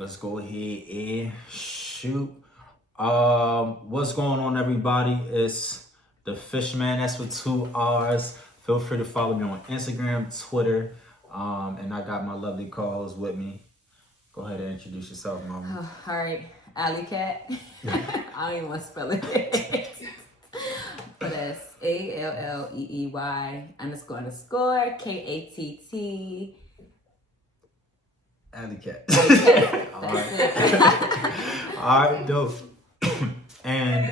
let's go ahead and shoot. What's going on, everybody? It's the Fishman. That's with 2 R's. Feel free to follow me on Instagram, Twitter, and I got my lovely co-host with me. Go ahead and introduce yourself, Mama. All right, Alley Cat. I don't even want to spell it. But that's ALLEEY__KATT. Alley Cat. All That's right. it. All right, dope. And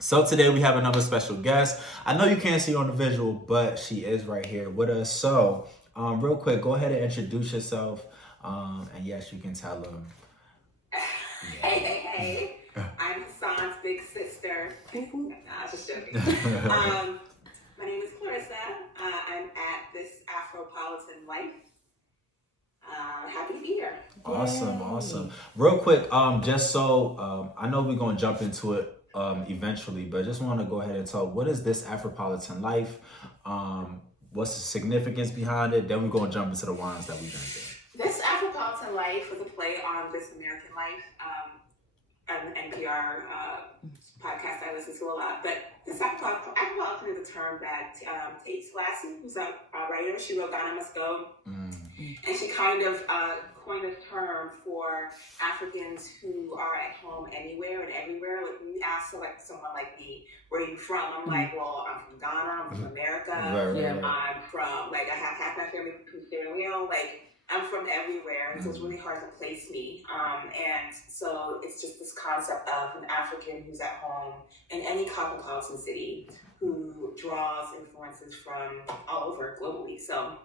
so today we have another special guest. I know you can't see her on the visual, but she is right here with us. So real quick, go ahead and introduce yourself. And yes, you can tell them. Yeah. Hey. I'm Hassan's big sister. Nah, I was just joking. My name is Clarissa. I'm at This Afropolitan Life. Happy to be here. Awesome. Real quick, just so I know we're gonna jump into it eventually, but I just want to go ahead and talk. What is This Afropolitan Life? What's the significance behind it? Then we're gonna jump into the wines that we drink. This Afropolitan Life was a play on This American Life, an NPR podcast I listen to a lot. But this Afropolitan is a term that Yaa Gyasi, who's a writer, she wrote Ghana Must Go. And she kind of coined a term for Africans who are at home anywhere and everywhere. Like when you ask someone like me, where are you from? I'm like, well, I'm from Ghana, I'm from America. Right. I'm from, I have half my family from Sierra Leone. I'm from everywhere, and so it's really hard to place me. And so it's just this concept of an African who's at home in any cosmopolitan city who draws influences from all over globally. So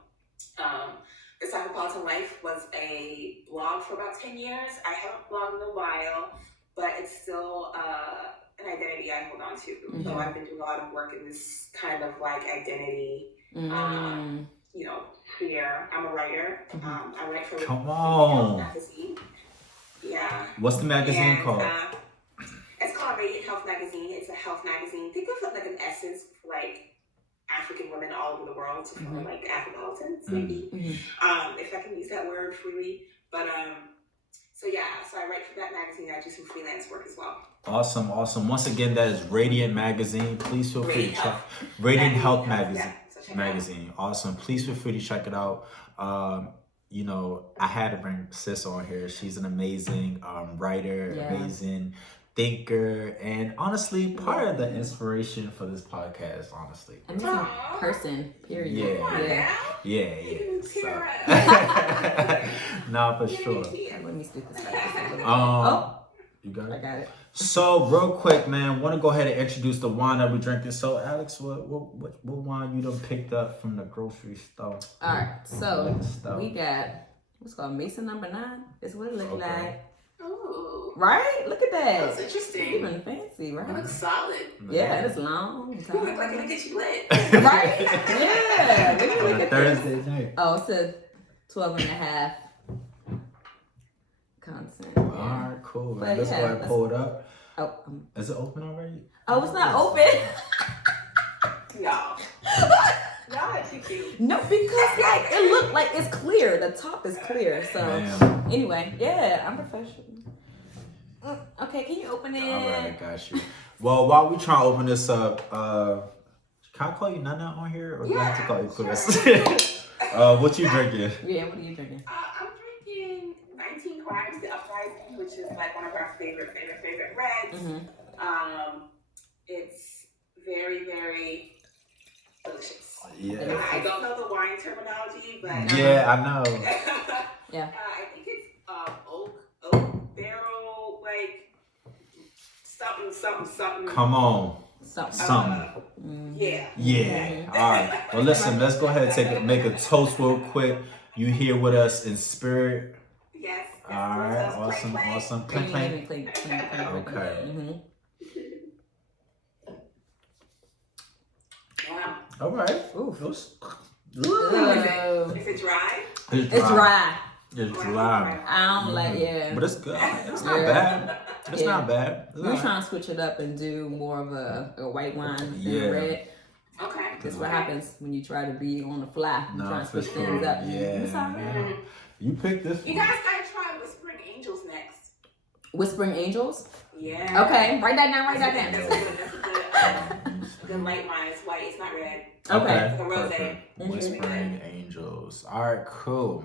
This Afropolitan Life was a blog for about 10 years. I haven't blogged in a while, but it's still an identity I hold on to. Mm-hmm. So I've been doing a lot of work in this kind of identity, sphere. I'm a writer. I write for Come on. Magazine. Yeah. What's the magazine called? It's called Radiant Health Magazine. It's a health magazine. Think of it like an essence for African women all over the world to form Afropolitans, maybe. If I can use that word freely. But so I write for that magazine. I do some freelance work as well. Awesome. Once again, that is Radiant Magazine. Please feel free to check Radiant Health Magazine. Magazine. Awesome. Please feel free to check it out. I had to bring Sis on here. She's an amazing writer, amazing thinker, and honestly part of the inspiration for this podcast, honestly. Amazing person, period. Yeah. So. Nah, for sure. Let me speak this back. You got it? I got it. So real quick, man, want to go ahead and introduce the wine that we're drinking. So Alex, what wine you done picked up from the grocery store? All right, so we got what's called Mason No. 9. It's what it looks like. Ooh. Right? Look at that. That's interesting. It's even fancy, right? It looks solid. Yeah, it's long. You look like it'll get you lit. Right? Yeah. When you look at Thursday this. night. Oh, it says 12.5 content. All right, cool, man. Let's go ahead and pull it up. Oh, is it open already? Oh, it's not open. Y'all are too cute. No, because it looked like it's clear. The top is clear. So anyway, I'm professional. Okay, can you open it? All right, got you. Well, while we try to open this up, can I call you Nana on here, or do I have to call you Clarissa? What you drinking? Yeah, what are you drinking? I'm drinking 19 Crimes, the Uprising, which is one of our favorite reds. It's very, very delicious. Yeah. I don't know the wine terminology, but yeah, I know. I think it's oak barrel, something. Come on. Something. Yeah. All right. Well, listen. Let's go ahead and make a toast real quick. You here with us in spirit? Yes. All right. Awesome. Clink. Okay. Wow. All right. Ooh. Is it dry? It's dry. It's dry. I don't like But it's good. It's not bad. It's not bad. We're trying to switch it up and do more of a white wine than red. Okay. That's what happens when you try to be on the fly. You try to switch things up. Yeah. It's all right. You picked this You one. guys gotta try this Whispering Angels. Yeah. Okay, write that down. That's a good light wine. It's white. It's not red. Okay. It's a rose. Whispering Angels. All right, cool.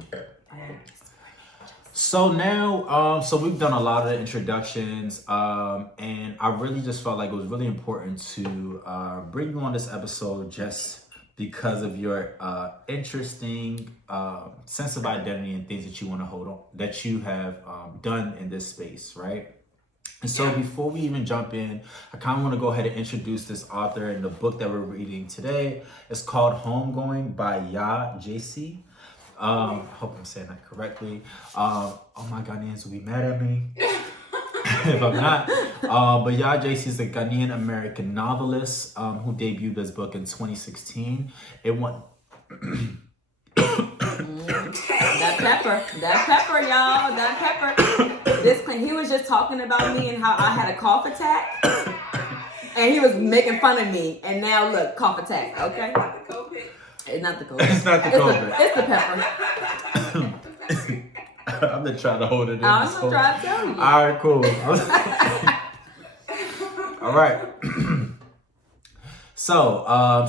So now, so we've done a lot of introductions, and I really just felt like it was really important to bring you on this episode just because of your interesting sense of identity and things that you want to hold on, that you have done in this space, right? And so before we even jump in, I kind of want to go ahead and introduce this author and the book that we're reading today. It's called Homegoing by Yaa Gyasi. I hope I'm saying that correctly. All my Ghanaians will be mad at me if I'm not. But Yaa Gyasi is a Ghanaian American novelist who debuted this book in 2016. It won. That pepper, y'all. That pepper. He was just talking about me and how I had a cough attack, and he was making fun of me. And now look, cough attack. Okay. It's not the COVID. It's not the COVID. It's the pepper. I'm just trying to hold it in. I'm just trying to tell you. All right, cool. All right. So,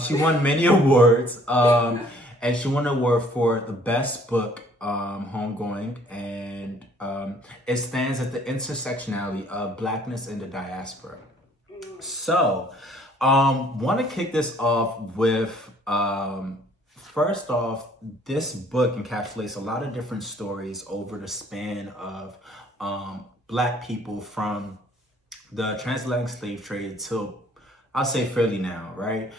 she won many awards, and she won an award for the best book, Homegoing, and it stands at the intersectionality of blackness in the diaspora. So, want to kick this off with, first off, this book encapsulates a lot of different stories over the span of Black people from the transatlantic slave trade till, I'll say, fairly now, right?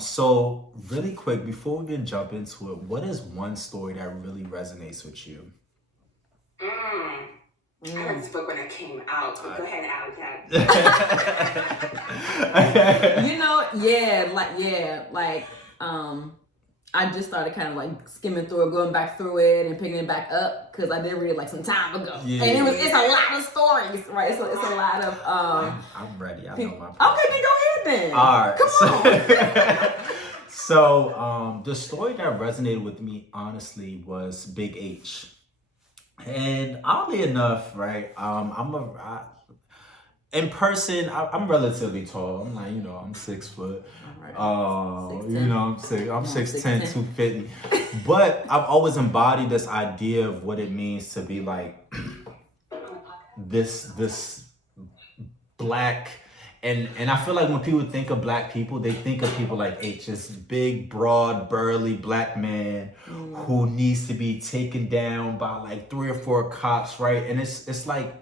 So really quick, before we even jump into it, what is one story that really resonates with you? I read this book when it came out. But go ahead, Alec. I just started kind of like skimming through it, going back through it and picking it back up because I did read it like some time ago. Yeah. And it's a lot of stories, right? It's a lot of I'm ready. I know my place. Okay, then go ahead then. All right. Come on. So the story that resonated with me honestly was Big H. And oddly enough, right, in person, I'm relatively tall. I'm like, I'm 6 foot. Right. I'm 6'10", 250. But I've always embodied this idea of what it means to be like this Black. And I feel like when people think of Black people, they think of people like H, this big, broad, burly Black man who needs to be taken down by like 3 or 4 cops, right? And it's like,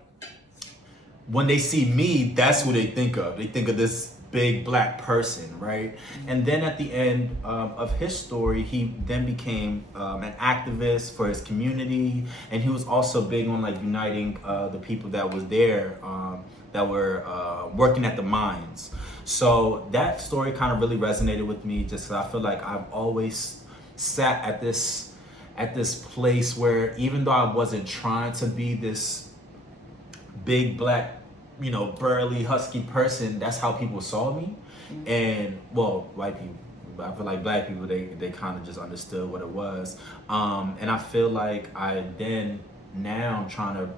when they see me, that's who they think of. They think of this big Black person, right? And then at the end of his story, he then became an activist for his community, and he was also big on like uniting the people that was there, that were working at the mines. So that story kind of really resonated with me, just 'cause I feel like I've always sat at this place where even though I wasn't trying to be this big Black, burly, husky person, that's how people saw me. And well, white people, but I feel like Black people, they kind of just understood what it was. And I feel like now I'm trying to,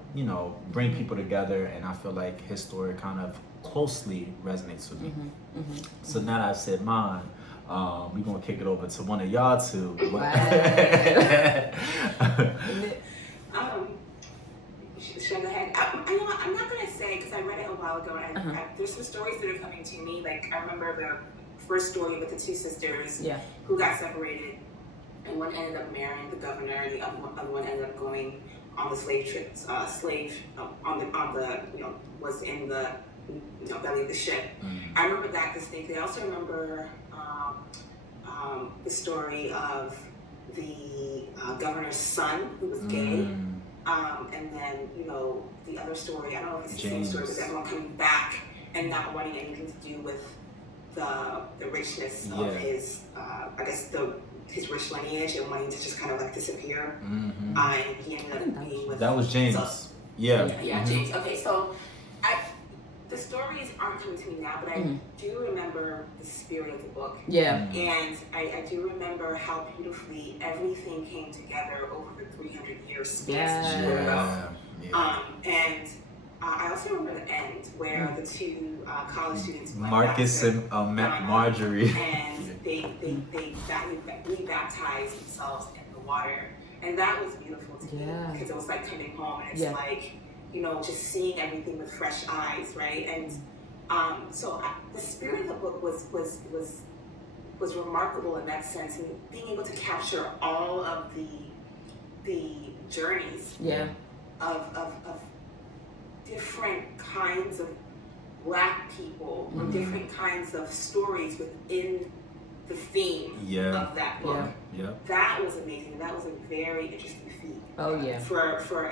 bring people together, and I feel like his story kind of closely resonates with me. So now that I've said mine, we're gonna kick it over to one of y'all two. Should I go ahead? I'm not gonna say, because I read it a while ago, and there's some stories that are coming to me. Like, I remember the first story with the 2 sisters who got separated, and one ended up marrying the governor, and the other one ended up going on the slave trip. Was in the belly of the ship. I remember that distinctly. I also remember the story of the governor's son who was gay. And then, the other story, I don't know if it's the same story, but everyone coming back and not wanting anything to do with the richness of his, his rich lineage, and wanting to just kind of like disappear. And he ended up being with... That was James. James. Okay, so the stories aren't coming to me now, but I do remember the spirit of the book. And I do remember how beautifully everything came together over the 300 years span that she wrote about. And I also remember the end where the two college students, went Marcus back and to Marjorie. and they rebaptized themselves in the water, and that was beautiful to me because it was like coming home, and it's like, you know, just seeing everything with fresh eyes, right? And the spirit of the book was remarkable in that sense, and being able to capture all of the journeys of different kinds of Black people or different kinds of stories within the theme of that book. That was amazing. That was a very interesting feat. Oh yeah. For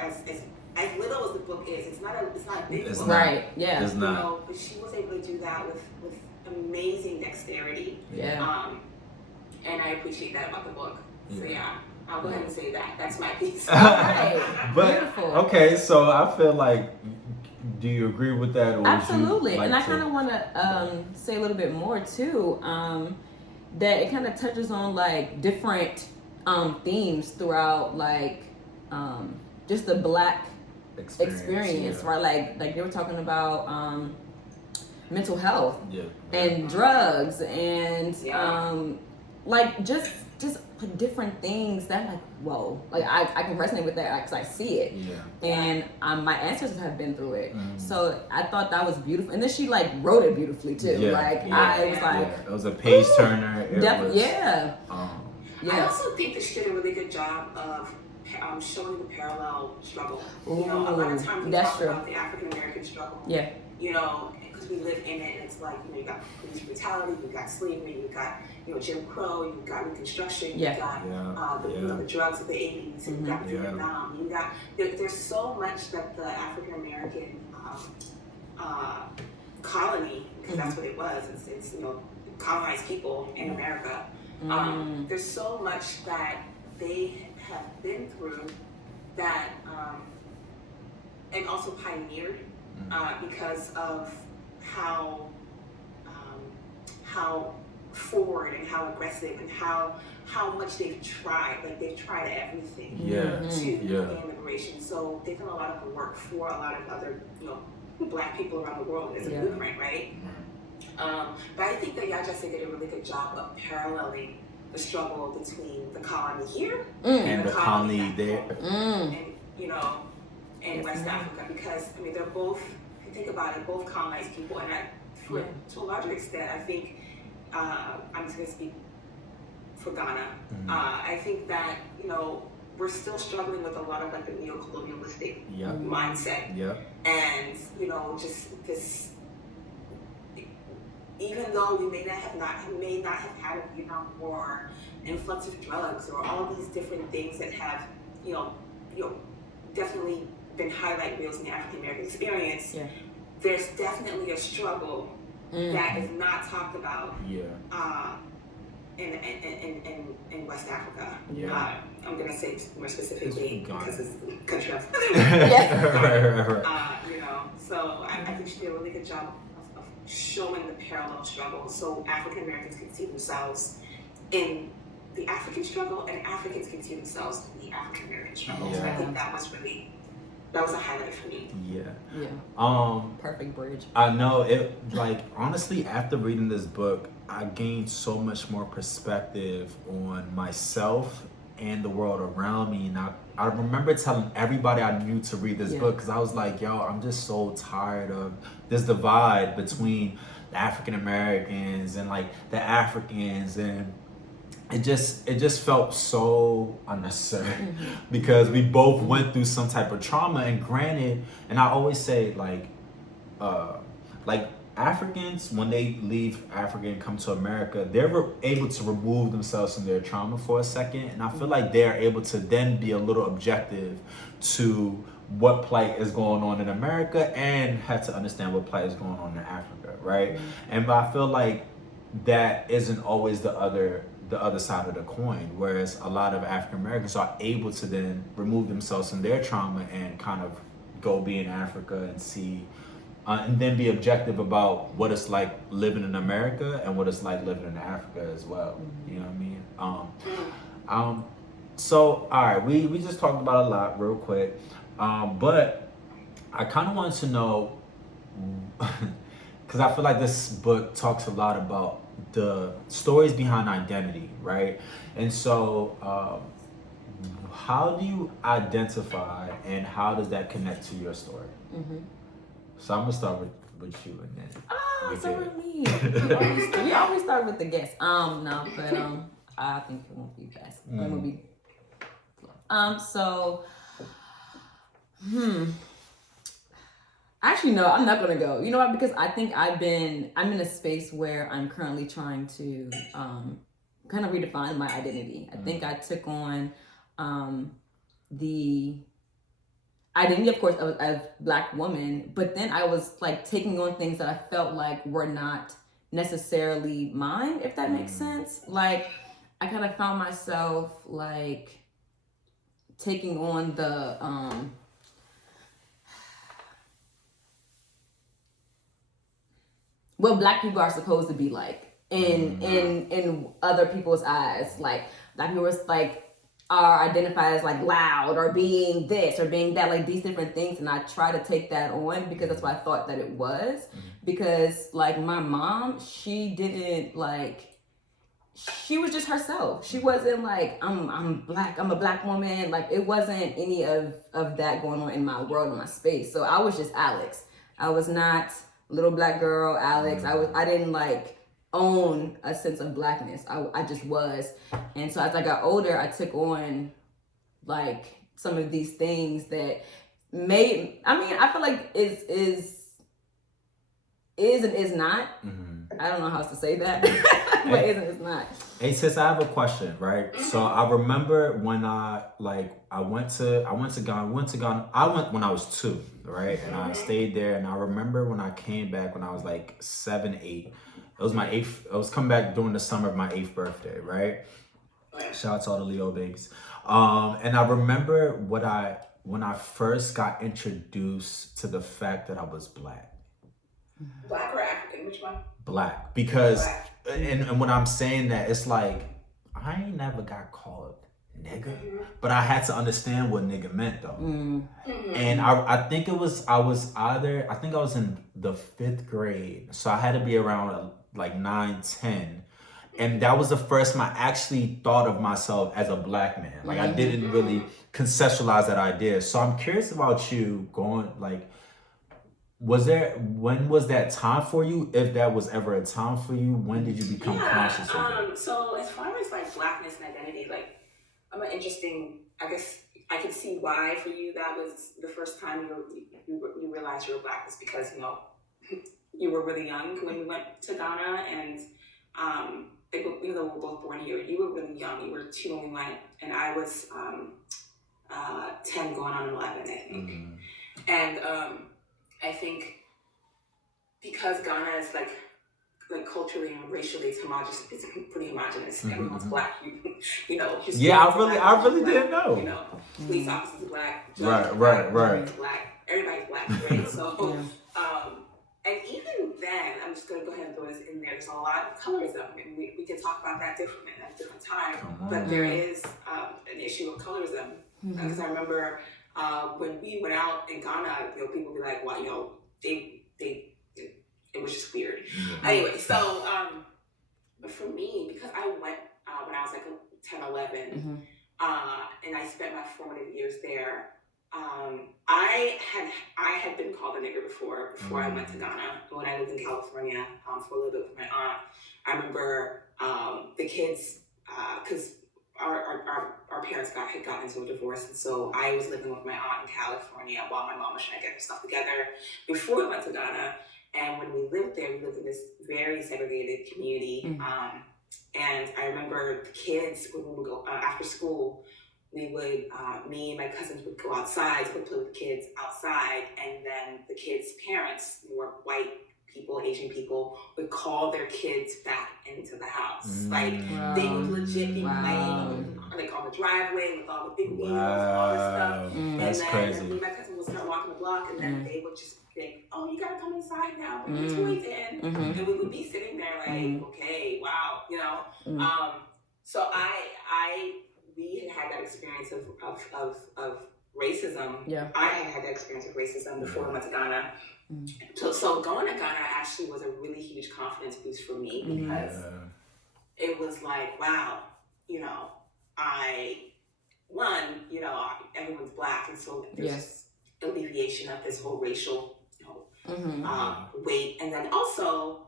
as little as the book is, it's not a big book. Right. Yeah. It's not. You know, but she was able to do that with amazing dexterity. Yeah. And I appreciate that about the book. So yeah, I'll go ahead and say that. That's my piece. All right. But beautiful. okay, so I feel like, do you agree with that? Or Absolutely. like and I kind of want to say a little bit more too. That it kind of touches on like different themes throughout, like just the Black experience, right? Like they were talking about mental health and drugs and like just different things that I'm like, whoa, like I can resonate with that because I see it, and my ancestors have been through it. So I thought that was beautiful, and then she like wrote it beautifully too. I was like, it was a page turner. I also think that she did a really good job of showing the parallel struggle. You know, a lot of times we talk about the African American struggle. You know, because we live in it, and it's like, you know, you got police brutality, you got slavery, you got, you know, Jim Crow, you got Reconstruction, you got the drugs of the 80s, you got Vietnam, you got there's so much that the African American colony, because that's what it was. It's you know, colonized people in America. There's so much that they have been through that, and also pioneered because of how forward and how aggressive and how much they've tried. Like they've tried everything to gain liberation. So they've done a lot of the work for a lot of other, you know, Black people around the world as a blueprint, right? But I think that Yaa Gyasi did a really good job of paralleling the struggle between the colony here and the colony there, and you know, in West Africa, because I mean they're both, if you think about it, both colonized people, and to a larger extent, I think I'm just gonna speak for Ghana. I think that, you know, we're still struggling with a lot of like the neo-colonialistic mindset, and you know, just this. Even though we may not have had a Vietnam War, influx of drugs, or all these different things that have, you know, definitely been highlight reels in the African American experience, there's definitely a struggle that is not talked about in West Africa. I'm gonna say more specifically because it's the country I'm you know, so I think she did a really good job of showing the parallel struggle, so African Americans can see themselves in the African struggle, and Africans can see themselves in the African American struggle. So I think that was a highlight for me. Perfect bridge. I know it. Like honestly, after reading this book, I gained so much more perspective on myself and the world around me. And I remember telling everybody I knew to read this book, because I was like, yo, I'm just so tired of this divide between the African Americans and like the Africans, and it just felt so unnecessary because we both went through some type of trauma. And granted, and I always say like Africans, when they leave Africa and come to America, they're able to remove themselves from their trauma for a second, and I feel like they're able to then be a little objective to what plight is going on in America and have to understand what plight is going on in Africa, right? And but I feel like that isn't always the other side of the coin, whereas a lot of African Americans are able to then remove themselves from their trauma and kind of go be in Africa and see and then be objective about what it's like living in America and what it's like living in Africa as well. You know what I mean? So all right, we just talked about a lot real quick, but I kind of wanted to know, because I feel like this book talks a lot about the stories behind identity, right? And so, how do you identify, and how does that connect to your story? Mm-hmm. So I'm gonna start with you, and then Oh, we so can- with me. We always start with the guest. No, but I think it won't be fast. It will be. So, Actually, no, I'm not gonna go. You know what? Because I think I'm in a space where I'm currently trying to kind of redefine my identity. I think I took on the identity, of course, of a Black woman, but then I was like taking on things that I felt like were not necessarily mine, if that makes sense. Like, I kind of found myself like taking on the what Black people are supposed to be like in other people's eyes. Like, Black people are like are identified as like loud or being this or being that, like these different things, and I try to take that on because that's what I thought that it was. Because like my mom, she didn't like. She was just herself. She wasn't like I'm Black. I'm a Black woman. Like, it wasn't any of that going on in my world, in my space. So I was just Alex. I was not little Black girl Alex. I didn't like own a sense of Blackness. I just was. And so as I got older, I took on like some of these things that made. I mean, I feel like is and is not. I don't know how else to say that, but is and is not. Hey sis, I have a question, right? So I remember when I went to Ghana. I went when I was 2, right? And I stayed there, and I remember when I came back when I was like 7, 8. It was my 8th. I was coming back during the summer of my 8th birthday, right? Shout out to all the Leo babies. And I remember when I first got introduced to the fact that I was Black. Black or African? Which one? Black, because Black. And when I'm saying that, it's like I ain't never got called nigga, but I had to understand what nigga meant though. And I think I was in the 5th grade, so I had to be around like 9, 10. And that was the first time I actually thought of myself as a Black man. Like, I didn't really conceptualize that idea. So I'm curious about you going like, when was that time for you? If that was ever a time for you, when did you become conscious of it? So as far as like Blackness and identity, like I'm an interesting. I guess I can see why for you that was the first time you realized you were Black, is because you were really young when you went to Ghana, and even though we were both born here, you were really young. You were 2 when we went, and I was 10 going on 11, I think, and. I think because Ghana is like culturally and racially, it's homogenous. It's pretty homogenous. Everyone's Black. Yeah, I really didn't know. Police officers are Black. Right. Black. Everybody's Black, right? So, and even then, I'm just gonna go ahead and throw this in there. There's a lot of colorism, and we can talk about that at a different time. But there is an issue of colorism, because I remember. When we went out in Ghana, people would be like, "Wow, it was just weird." Anyway, so but for me, because I went when I was like 10, 11, and I spent my formative years there. I had been called a nigger before I went to Ghana. When I lived in California for a little bit with my aunt, I remember the kids because. Our parents had gotten into a divorce, and so I was living with my aunt in California while my mom was trying to get her stuff together before we went to Ghana. And when we lived there, we lived in this very segregated community. And I remember the kids, when we would go after school, we would, me and my cousins would go outside, to play with the kids outside, and then the kids' parents, who were white people, Asian people, would call their kids back into the house. They would legit be playing like on the driveway with all the big wheels and all this stuff. That's crazy. Me and my cousin would start walking the block, and then they would just think, "Oh, you gotta come inside now, bring your toys in." And we would be sitting there like, "Okay, wow," So we had that experience of racism. Yeah. I had the experience of racism before I went to Ghana. So going to Ghana actually was a really huge confidence boost for me because it was like, wow, you know, everyone's Black, and so there's this alleviation of this whole racial, weight, and then also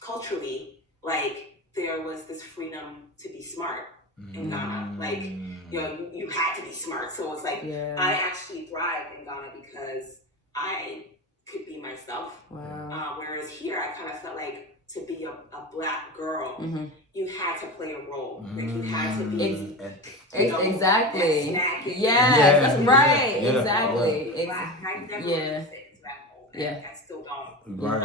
culturally, like there was this freedom to be smart in Ghana. Like, you know, you had to be smart. So it's like I actually thrived in Ghana because I could be myself. Wow. Whereas here, I kind of felt like to be a Black girl, you had to play a role. Like you had to be exactly. snacking. That's right. Yeah. Exactly. Black. I never fit into that mold. I still don't. Right.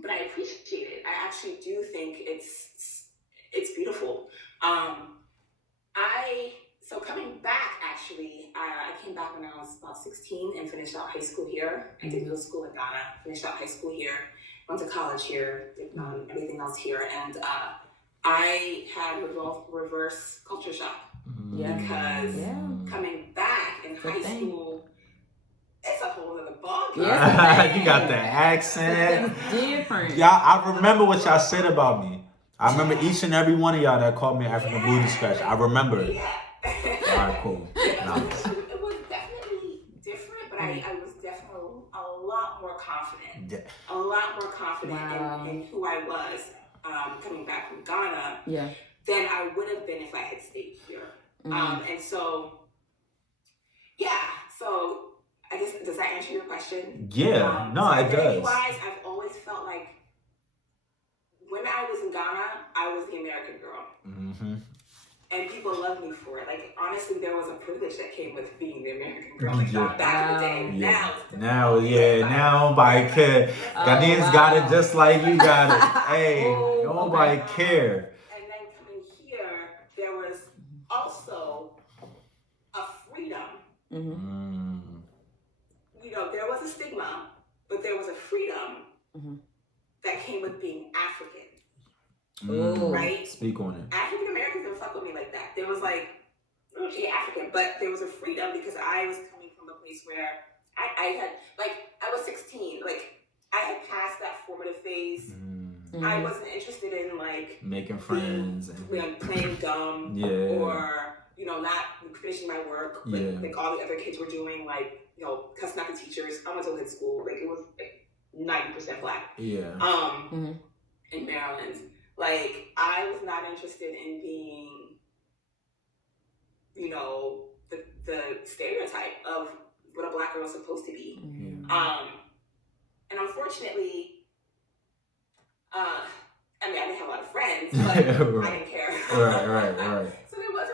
But I appreciate it. I actually do think it's beautiful. So coming back, actually, I came back when I was about 16 and finished out high school here. I did middle school in Ghana, finished out high school here, went to college here, did everything else here, and I had reverse culture shock because coming back in high school, it's a whole other ballgame. You got the accent. It's different. Y'all, I remember what y'all said about me. I remember each and every one of y'all that called me African booty scratch. I remember it. All right, cool. Nice. It was definitely different, but I was definitely a lot more confident. Yeah. A lot more confident in who I was coming back from Ghana than I would have been if I had stayed here. And so, so I guess, does that answer your question? Yeah, no, it does. Wise, I've always felt like when I was in Ghana, I was the American girl. And people loved me for it. Like, honestly, there was a privilege that came with being the American girl. Like, back in the day. Now nobody care. Ghanaians got it just like you got it. Hey, nobody care. And then coming here, there was also a freedom. You know, there was a stigma, but there was a freedom that came with being African. Right? Speak on it. African Americans don't fuck with me like that. There was like, okay, African, but there was a freedom because I was coming from a place where I had, like, I was 16. Like, I had passed that formative phase. I wasn't interested in, like, making friends and playing dumb or, you know, not finishing my work like all the other kids were doing, like, you know, cussing out the teachers. I went to a good school. Like, it was like 90% Black. In Maryland. Like, I was not interested in being, you know, the stereotype of what a Black girl is supposed to be. And unfortunately, I didn't have a lot of friends, but I didn't care. Right. So there was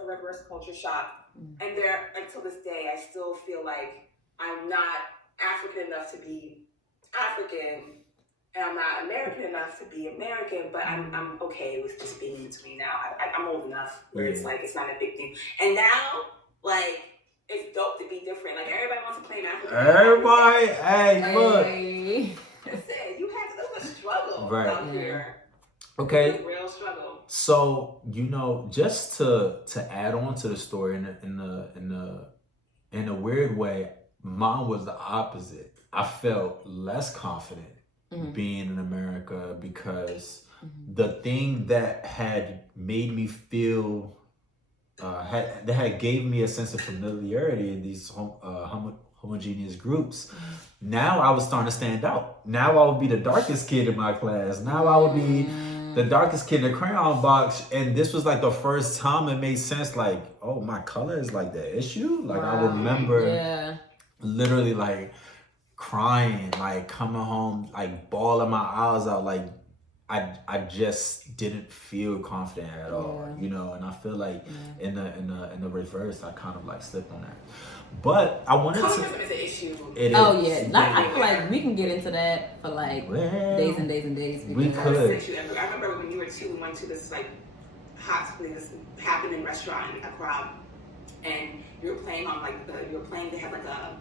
a reverse culture shock. And there, until this day, I still feel like I'm not African enough to be African, and I'm not American enough to be American, but I'm okay with just being in between now. I'm old enough where it's like, it's not a big thing. And now, like, it's dope to be different. Like, everybody wants to claim African. Everybody, hey, look. Listen, you had to, it was a struggle out here. Okay. It was a real struggle. So, you know, just to add on to the story in a weird way, mine was the opposite. I felt less confident being in America because the thing that had made me feel that had gave me a sense of familiarity in these homogeneous groups, now I was starting to stand out. Now I would be the darkest kid in my class. Now I would be the darkest kid in the crayon box, and this was like the first time it made sense. Like, oh, my color is like the issue. Like, I remember literally like crying, like coming home, like bawling my eyes out. Like, I just didn't feel confident at all, you know. And I feel like in the reverse, I kind of like slipped on that. But I wanted colorism is an issue. I feel like we can get into that for like days and days and days. We could. I remember when you were 2, we went to this like this happening restaurant in Accra, and you were playing on like they had like a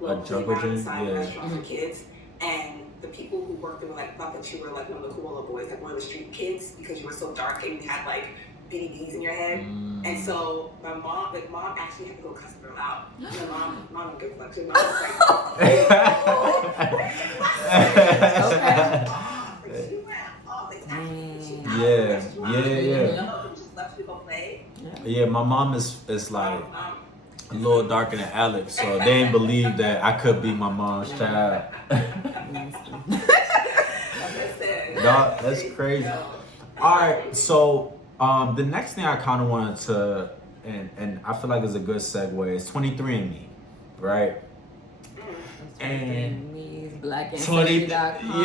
little playground inside the restaurant for kids, and the people who worked there were like thought that you were like one of the cool little boys, like one of the street kids, because you were so dark and you had like BDs in your head. And so my mom actually had to go cuss the girl out. And mom didn't give a fuck. Mom was like, Yeah, my mom is like a little darker than Alex, so they didn't believe that I could be my mom's child. That's crazy. All right, so the next thing I kind of wanted to, and I feel like it's a good segue, is 23andMe, right? And blackness.com.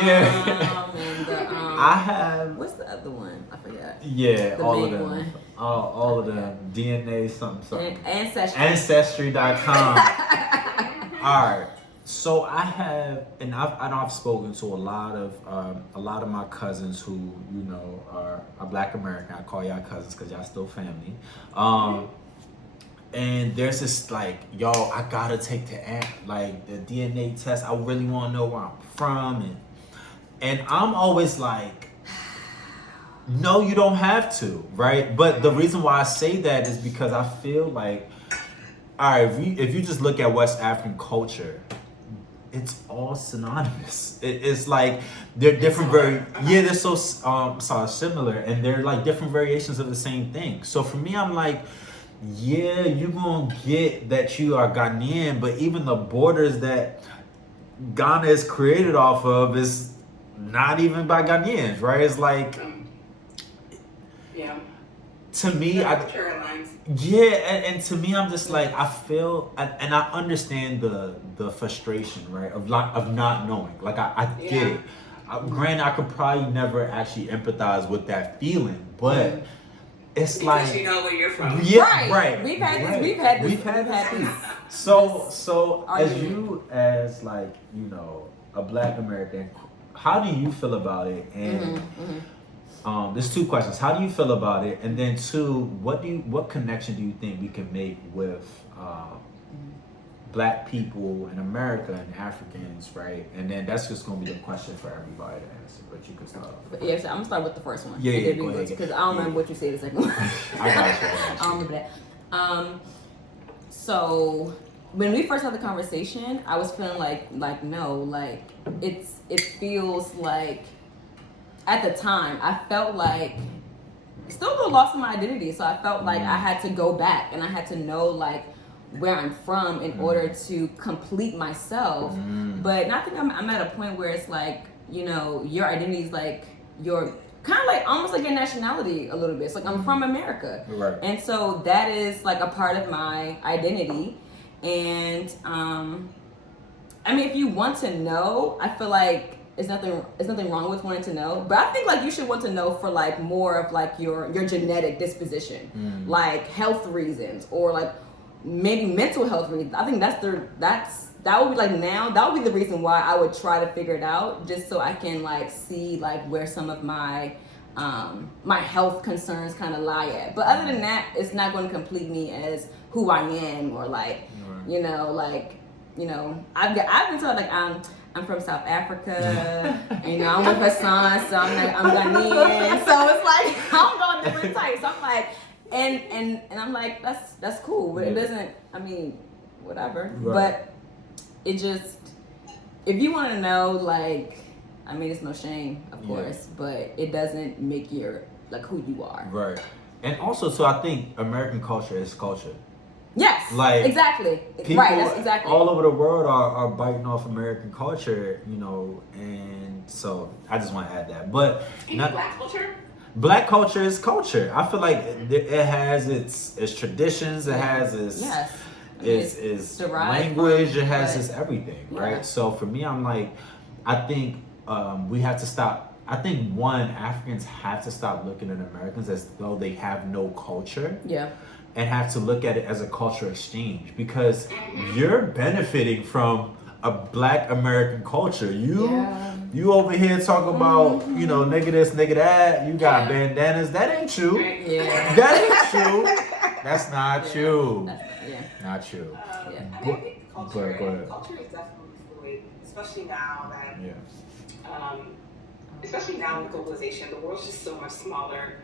Yeah. And the, I have. what's the other one? I forgot. Yeah, The all of main them. one. All of them. DNA something. Ancestry.com. All right. So I have, and I've spoken to a lot of my cousins who, you know, are Black American. I call y'all cousins because y'all still family. And there's this like, yo, I gotta take the DNA test. I really want to know where I'm from, and I'm always like, no, you don't have to, right? But the reason why I say that is because I feel like, all right, if you just look at West African culture, it's all synonymous. It's like they're different, they're so similar, and they're like different variations of the same thing. So for me, I'm like, yeah, you're gonna get that you are Ghanaian, but even the borders that Ghana is created off of is not even by Ghanaians, right? It's like, to me, and to me, I'm just like, I feel, and I understand the frustration, right, of not knowing. Like I get it. Granted, I could probably never actually empathize with that feeling, but it's because like, you know where you're from. Yeah, right. We've had this. So as you, as like, you know, a Black American, how do you feel about it? And there's two questions. How do you feel about it? And then two, what connection do you think we can make with Black people in America and Africans, right? And then that's just gonna be the question for everybody to answer. But you can start. Yeah, so I'm gonna start with the first one. Yeah, go ahead. Because I don't remember what you said the second one. I got you. I don't remember that. So when we first had the conversation, I was feeling like no, like it feels like, at the time I felt like still a little lost in my identity. So I felt like I had to go back and I had to know like where I'm from in order to complete myself. But I think I'm at a point where it's like, you know, your identity is like your kind of like almost like your nationality a little bit. It's like I'm from America, Right. and so that is like a part of my identity. And I mean, if you want to know, I feel like it's nothing wrong with wanting to know, but I think like you should want to know for like more of like your genetic disposition, like health reasons, or like maybe mental health reasons. I think that would be like, now that would be the reason why I would try to figure it out, just so I can like see like where some of my my health concerns kind of lie at. But other than that, it's not going to complete me as who I am, or like, you know, I've been told like I'm from South Africa, and, you know, I'm with Hassan, so I'm Ghanaian, so it's like I'm going different types. I'm like, and I'm like, that's cool, but it doesn't, I mean, whatever. Right. But it just, if you want to know, like, I mean, it's no shame, of course, but it doesn't make your like who you are. Right. And also, so I think American culture is culture. Yes, like exactly. People right, that's exactly. all over the world are biting off American culture, you know, and so I just want to add that. But Black culture? Black culture is culture. I feel like it has its traditions, it has its its language, it has its everything, right? So for me, I'm like, I think we have to stop. I think Africans have to stop looking at Americans as though they have no culture. Yeah. And have to look at it as a cultural exchange, because you're benefiting from a Black American culture. You over here talk about, you know, nigga this, nigga that. You got bandanas. That ain't true. Yeah. That ain't true. That's not true. That's, Not true. I think culture, go ahead. culture is definitely fluid. especially now that, Yeah. especially now with globalization, the world's just so much smaller.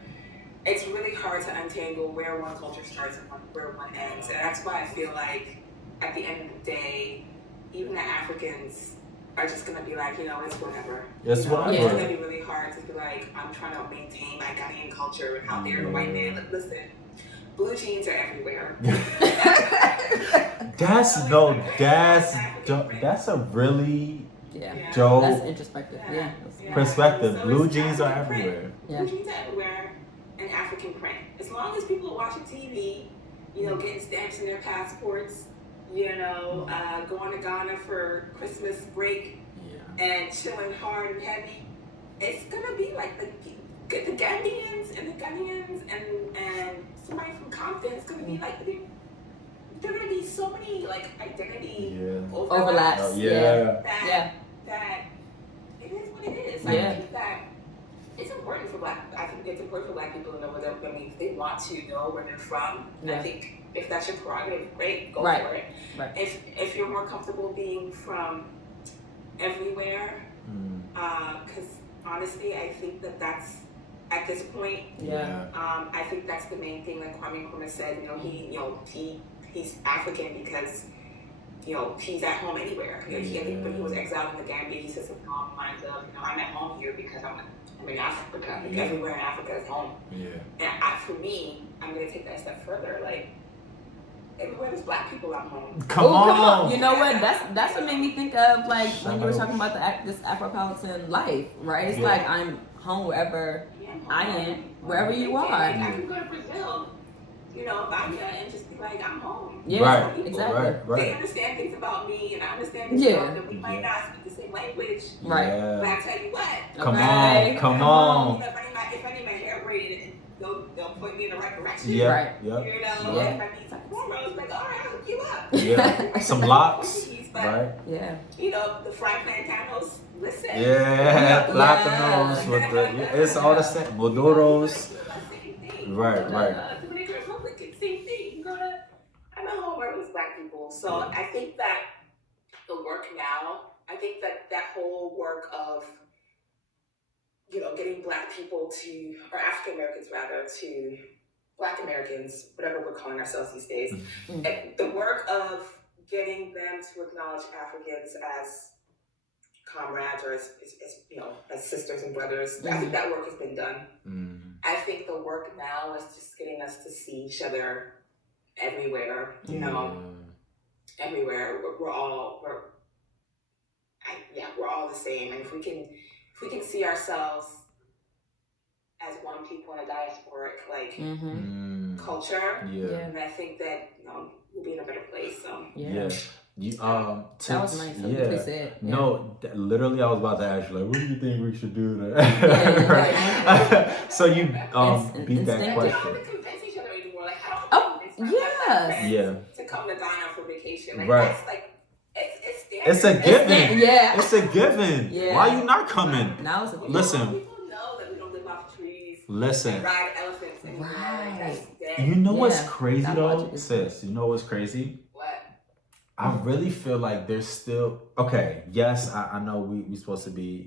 It's really hard to untangle where one culture starts and where one ends. And that's why I feel like at the end of the day, even the Africans are just gonna be like, it's whatever. It's whatever. It's gonna be really hard to be like, I'm trying to maintain my Ghanaian culture and how they're the white man. Like, listen, blue jeans are everywhere. That's a really dope That's introspective. perspective. So Blue it's jeans are African print. everywhere. Blue jeans are everywhere, and African print. As long as people are watching TV, getting stamps in their passports, going to Ghana for Christmas break, and chilling hard and heavy, it's gonna be like the Gambians and the Ghanaians and somebody from Compton. It's gonna be like there are gonna be so many like identity overlaps. That it is what it is. I think that it's important for I think it's important for Black people to know where if they want to know where they're from. I think if that's your prerogative, great, go for it. Right. If you're more comfortable being from everywhere, because honestly, I think that's at this point. I think that's the main thing. Like Kwame Nkrumah said, he's African because he's at home anywhere. When he was exiled in the Gambia, he said something along the lines of, I'm at home here because I'm in Africa. Like everywhere in Africa is home. And for me, I'm gonna take that a step further. Like everywhere there's Black people, I'm home. Come on. You know what? That's what made me think of like when you were talking about this Afropolitan life, right? It's like I'm home wherever I am, wherever you are. I can go to Brazil, Banya, and just be like, I'm home. Exactly. They understand things about me, and I understand things about them. We might not speak the same language, but I tell you what. Come on. If I need my hair braided, they'll point me in the right direction. Right. If I need some cornrows, like, all right, I'll hook you up. Some locks. But, the fried plantanos, listen. Platanos with it's all the same. Modoros. Right. Dominican Republic, same thing. I'm at home where it was Black people. So I think that the work now, I think that whole work of, getting Black people or African Americans rather, to Black Americans, whatever we're calling ourselves these days, the work of getting them to acknowledge Africans as comrades or as sisters and brothers. I think that work has been done. I think the work now is just getting us to see each other everywhere. Everywhere. We're all the same. And if we can see ourselves as one people in a diasporic culture, and I think that we'll be in a better place. So that was nice. No, literally, I was about to ask you, like, what do you think we should do? So you beat that question. We don't have to convince each other anymore. Like, I don't have to convince to come to Ghana for vacation. Like, that's like, it's standard. It's a given. It's a given. Why you not coming? Listen. People know that we don't live off trees. Listen. And ride elephants anymore. You know what's crazy though, sis? You know what's crazy? What? I really feel like there's still yes, I know we supposed to be,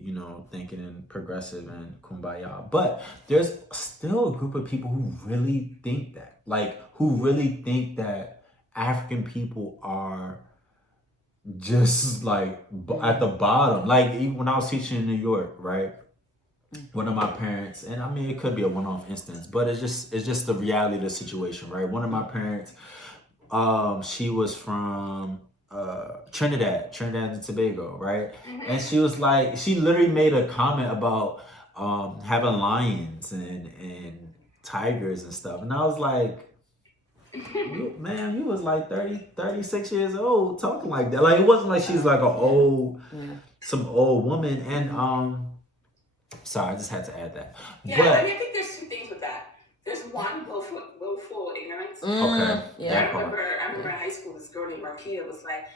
thinking and progressive and kumbaya, but there's still a group of people who really think that. Like, who really think that African people are just like at the bottom. Like, even when I was teaching in New York, right? One of my parents, and I mean, it could be a one-off instance, but it's just the reality of the situation, right? One of my parents, she was from Trinidad and Tobago, right? And she was like, she literally made a comment about having lions and tigers and stuff, and I was like, you was like 36 years old talking like that. Like, it wasn't like she's like some old woman. And sorry, I just had to add that. Yeah, but I think there's two things with that. There's one, willful ignorance. Okay. I remember in high school, this girl named Marquita was like,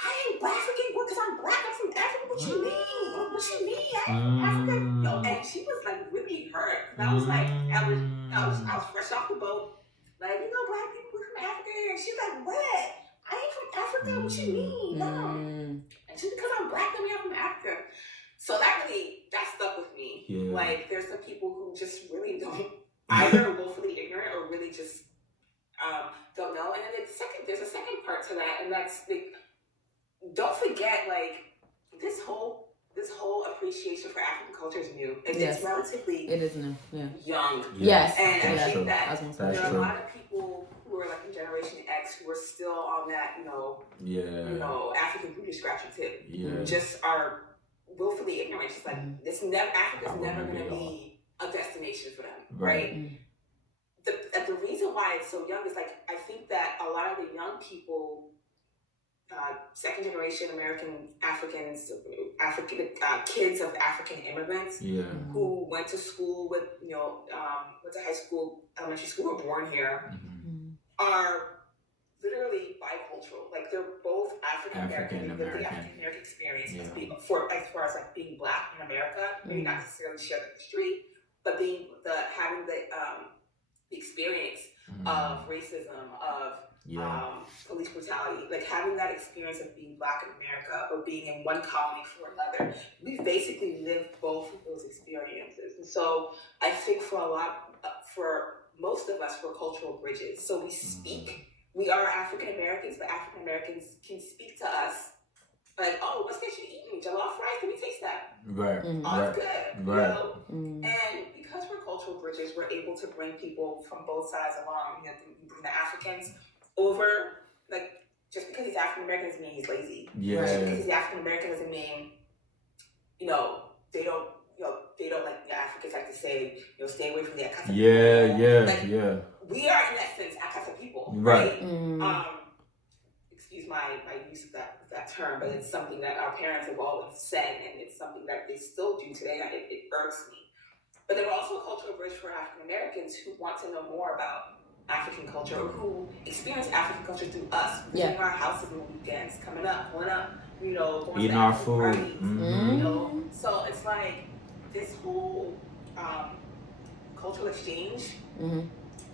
I ain't Black African because I'm Black. I'm from Africa. What you mean? What you mean? Africa? And she was like really hurt. And I was like, I was fresh off the boat. Like, Black people from Africa. And she's like, what? I ain't from Africa. What you mean? No. And And just because I'm black, doesn't mean I'm from Africa. So that stuck with me. Yeah. Like, there's some people who just really don't, either willfully ignorant or really just don't know. And then there's a second part to that, and that's don't forget, like, this whole appreciation for African culture is new. It's relatively new. Yeah. young. Yes. And I think that there are a lot of people who are like in Generation X who are still on that, African booty scratching tip. Yeah. Just are willfully ignorant. Just like Africa's never gonna be a destination for them. Right? Mm. The reason why it's so young is, like, I think that a lot of the young people, second generation Africans, kids of African immigrants, who went to school went to high school, elementary school, were born here, are literally bicultural. Like, they're both African American. The African American experience as far as like being black in America, maybe not necessarily shared in the street, but having the experience of racism, of police brutality, like having that experience of being black in America or being in one colony for another. We've basically lived both of those experiences. And so I think for most of us, we're cultural bridges. So we are African Americans, but African Americans can speak to us like, oh, what's that you eating? Jollof rice? Let me taste that. Right. Oh, it's good. Right. And because we're cultural bridges, we're able to bring people from both sides along. We bring the Africans over. Like, just because he's African American doesn't mean he's lazy. Yeah. Just because he's African American doesn't mean, they don't like the Africans like to say, stay away from the Akasa people. Yeah. We are, in essence, Akasa people, right? Excuse my use of that term, but it's something that our parents have always said, and it's something that they still do today. It irks me. But there were also a cultural bridge for African Americans who want to know more about African culture, or who experience African culture through us, visiting our houses on the weekends, coming up, going up, going eating to our African food. parties, So it's like this whole cultural exchange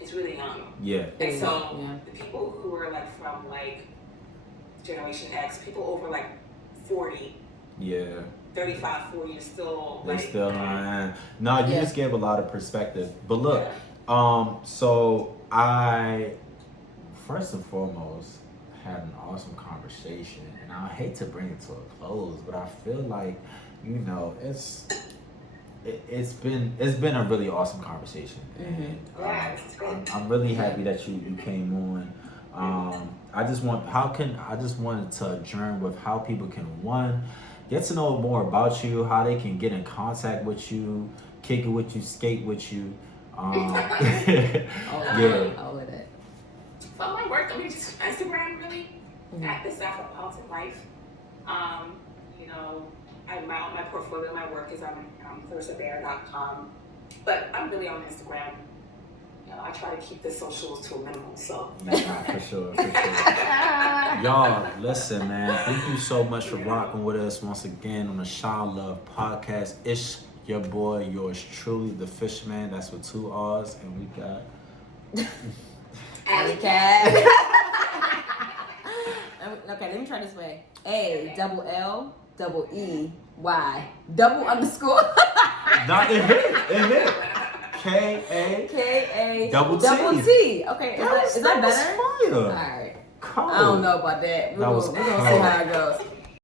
is really young. Yeah. And so the people who are like from like Generation X, people over like 40. Yeah. 35, 40 are still they like, still no, you just gave a lot of perspective. But look, so I first and foremost had an awesome conversation, and I hate to bring it to a close, but I feel like it's been a really awesome conversation, and I'm really happy that you came on. I just wanted to adjourn with how people can get to know more about you, how they can get in contact with you, kick it with you, skate with you. All of that. Well, my work, just Instagram, really, at This Afropolitan Life. My portfolio, my work is on ClarissaBear.com, but I'm really on Instagram. I try to keep the socials to a minimum, so. Yeah, for sure. Y'all, listen, man. Thank you so much for rocking with us once again on the Shine Love Podcast. It's your boy, yours truly, the Fisherman. That's with 2 R's, and we got Alley Cat. Okay, let me try this way. A double L double E Y double underscore. Not in it. K-A double T. Okay, is that better? Fire. All right. Cool. I don't know about that. We're gonna see how it goes.